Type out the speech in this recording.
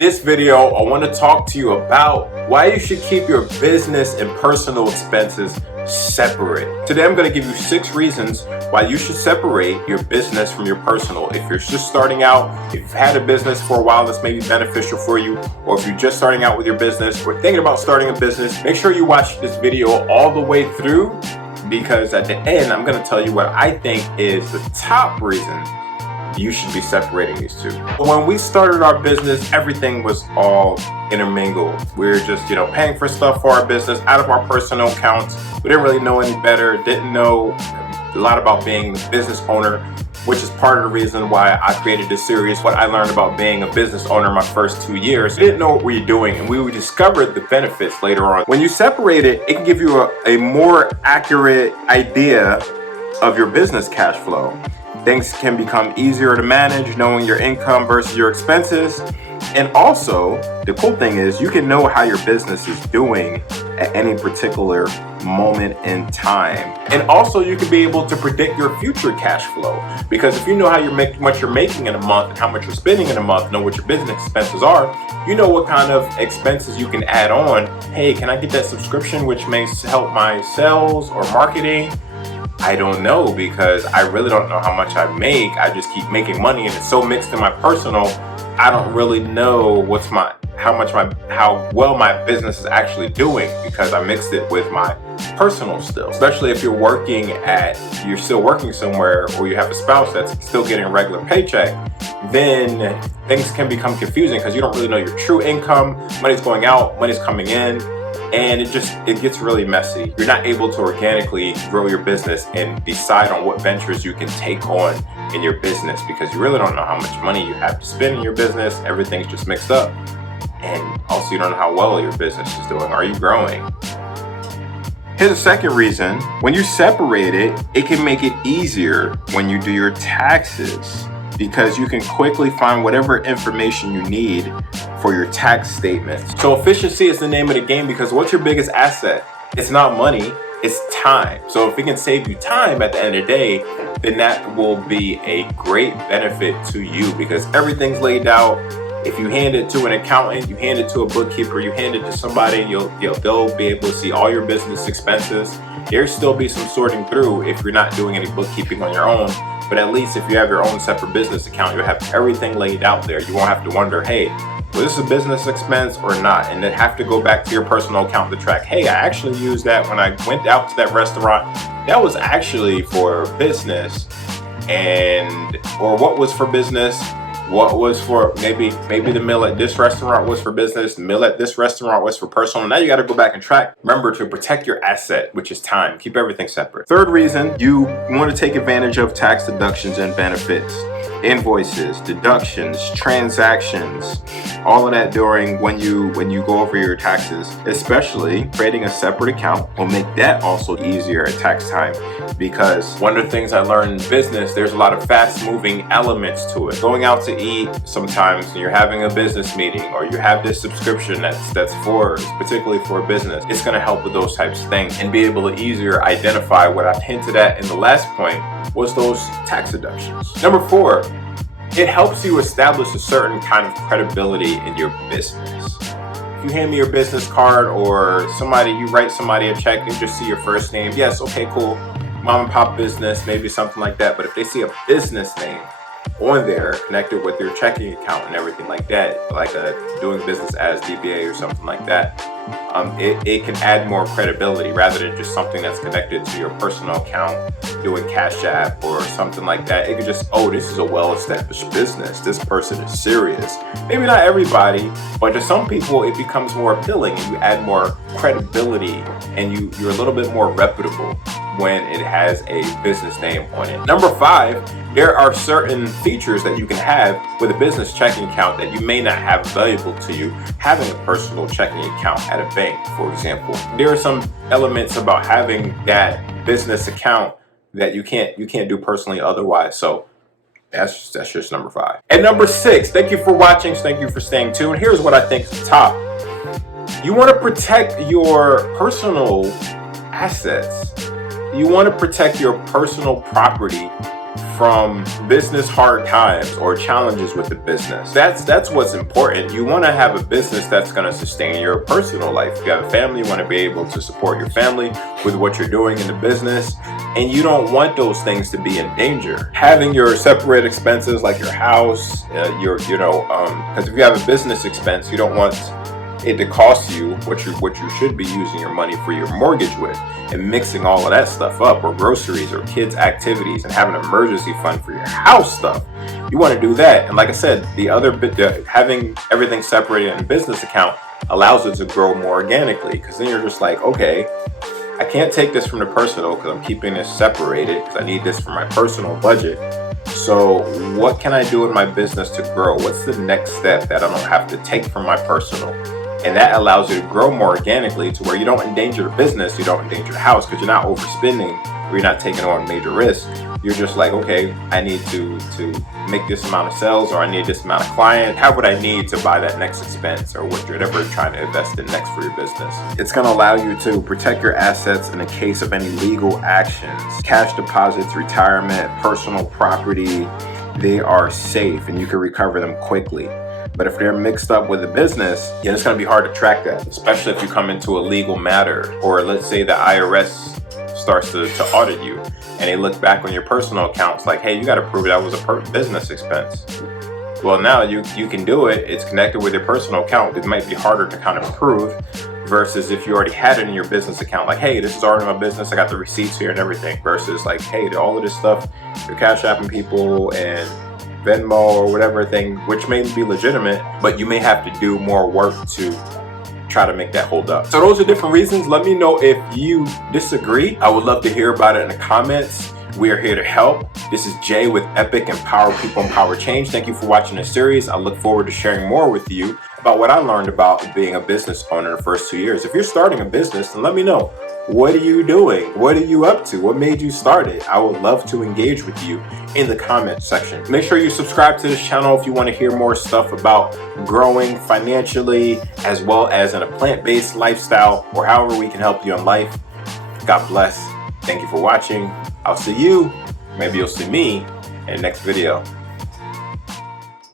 This video, I want to talk to you about why you should keep your business and personal expenses separate. Today, I'm going to give you 6 reasons why you should separate your business from your personal. If you're just starting out, if you've had a business for a while that's maybe beneficial for you, or if you're just starting out with your business or thinking about starting a business, make sure you watch this video all the way through, because at the end, I'm going to tell you what I think is the top reason you should be separating these two. When we started our business, everything was all intermingled. We were just, paying for stuff for our business out of our personal accounts. We didn't really know any better, didn't know a lot about being a business owner, which is part of the reason why I created this series, what I learned about being a business owner my first 2 years. We didn't know what we were doing, and we discovered the benefits later on. When you separate it, it can give you a more accurate idea of your business cash flow. Things can become easier to manage, knowing your income versus your expenses. And also, the cool thing is you can know how your business is doing at any particular moment in time. And also, you can be able to predict your future cash flow, because if you know how much you're making in a month and how much you're spending in a month, know what your business expenses are, you know what kind of expenses you can add on. Hey, can I get that subscription which may help my sales or marketing? I don't know, because I really don't know how much I make. I just keep making money, and it's so mixed in my personal. I don't really know how well my business is actually doing, because I mixed it with my personal still. Especially if you're still working somewhere, or you have a spouse that's still getting a regular paycheck, then things can become confusing because you don't really know your true income. Money's going out, money's coming in. And it gets really messy. You're not able to organically grow your business and decide on what ventures you can take on in your business, because you really don't know how much money you have to spend in your business. Everything's just mixed up. And also, you don't know how well your business is doing. Are you growing? Here's a second reason. When you separate it, it can make it easier when you do your taxes, because you can quickly find whatever information you need for your tax statements. So efficiency is the name of the game, because what's your biggest asset? It's not money, it's time. So if it can save you time at the end of the day, then that will be a great benefit to you, because everything's laid out. If you hand it to an accountant, you hand it to a bookkeeper, you hand it to somebody, they'll be able to see all your business expenses. There'll still be some sorting through if you're not doing any bookkeeping on your own. But at least if you have your own separate business account, you'll have everything laid out there. You won't have to wonder, hey, was this a business expense or not? And then have to go back to your personal account to track, hey, I actually used that when I went out to that restaurant. That was actually for business, or what was for business? What was for maybe the meal at this restaurant was for business, the meal at this restaurant was for personal. Now you got to go back and track. Remember to protect your asset, which is time. Keep everything separate. Third reason, you want to take advantage of tax deductions and benefits, invoices, deductions, transactions, all of that when you go over your taxes. Especially creating a separate account will make that also easier at tax time, because one of the things I learned in business, there's a lot of fast moving elements to it. Going out to eat sometimes, and you're having a business meeting, or you have this subscription that's particularly for a business, it's going to help with those types of things and be able to easier identify what I hinted at in the last point was those tax deductions. Number 4, it helps you establish a certain kind of credibility in your business. If you hand me your business card, or you write somebody a check and just see your first name, yes, okay, cool, mom and pop business, maybe something like that. But if they see a business name on there connected with your checking account and everything like that, like doing business as DBA or something like that, it can add more credibility rather than just something that's connected to your personal account, doing Cash App or something like that. It could just, oh, this is a well-established business. This person is serious. Maybe not everybody, but to some people it becomes more appealing, and you add more credibility, and you're a little bit more reputable when it has a business name on it. Number 5, there are certain features that you can have with a business checking account that you may not have available to you having a personal checking account at a bank, for example. There are some elements about having that business account that you can't do personally otherwise. So that's just number 5. And number 6, thank you for watching. Thank you for staying tuned. Here's what I think is the top. You want to protect your personal assets. You want to protect your personal property from business hard times or challenges with the business. That's what's important. You want to have a business that's going to sustain your personal life. If you have a family, you want to be able to support your family with what you're doing in the business, and you don't want those things to be in danger. Having your separate expenses like your house, because if you have a business expense, you don't want it to cost you what you should be using your money for your mortgage with, and mixing all of that stuff up, or groceries or kids activities, and having an emergency fund for your house stuff. You want to do that. And like I said, having everything separated in a business account allows it to grow more organically, because then you're just like, okay, I can't take this from the personal because I'm keeping this separated because I need this for my personal budget. So what can I do in my business to grow? What's the next step that I don't have to take from my personal? And that allows you to grow more organically, to where you don't endanger the business, you don't endanger the house, because you're not overspending or you're not taking on major risk. You're just like, okay, I need to make this amount of sales, or I need this amount of clients. How would I need to buy that next expense, or whatever you're trying to invest in next for your business? It's going to allow you to protect your assets in the case of any legal actions. Cash deposits, retirement, personal property, they are safe and you can recover them quickly. But if they're mixed up with a business, then it's going to be hard to track that, especially if you come into a legal matter, or let's say the IRS starts to audit you and they look back on your personal accounts like, hey, you got to prove that was a business expense. Well, now you can do it. It's connected with your personal account. It might be harder to kind of prove versus if you already had it in your business account, like, hey, this is already my business, I got the receipts here and everything, versus like, hey, all of this stuff, you're cash apping people and Venmo or whatever thing, which may be legitimate, but you may have to do more work to try to make that hold up. So those are different reasons. Let me know if you disagree. I would love to hear about it in the comments. We are here to help. This is Jay with Epic Empower People, Empower Change. Thank you for watching this series. I look forward to sharing more with you about what I learned about being a business owner in the first 2 years. If you're starting a business, then let me know. What are you doing? What are you up to? What made you start it? I would love to engage with you in the comment section. Make sure you subscribe to this channel if you want to hear more stuff about growing financially, as well as in a plant-based lifestyle, or however we can help you in life. God bless. Thank you for watching. I'll see you, maybe you'll see me in the next video.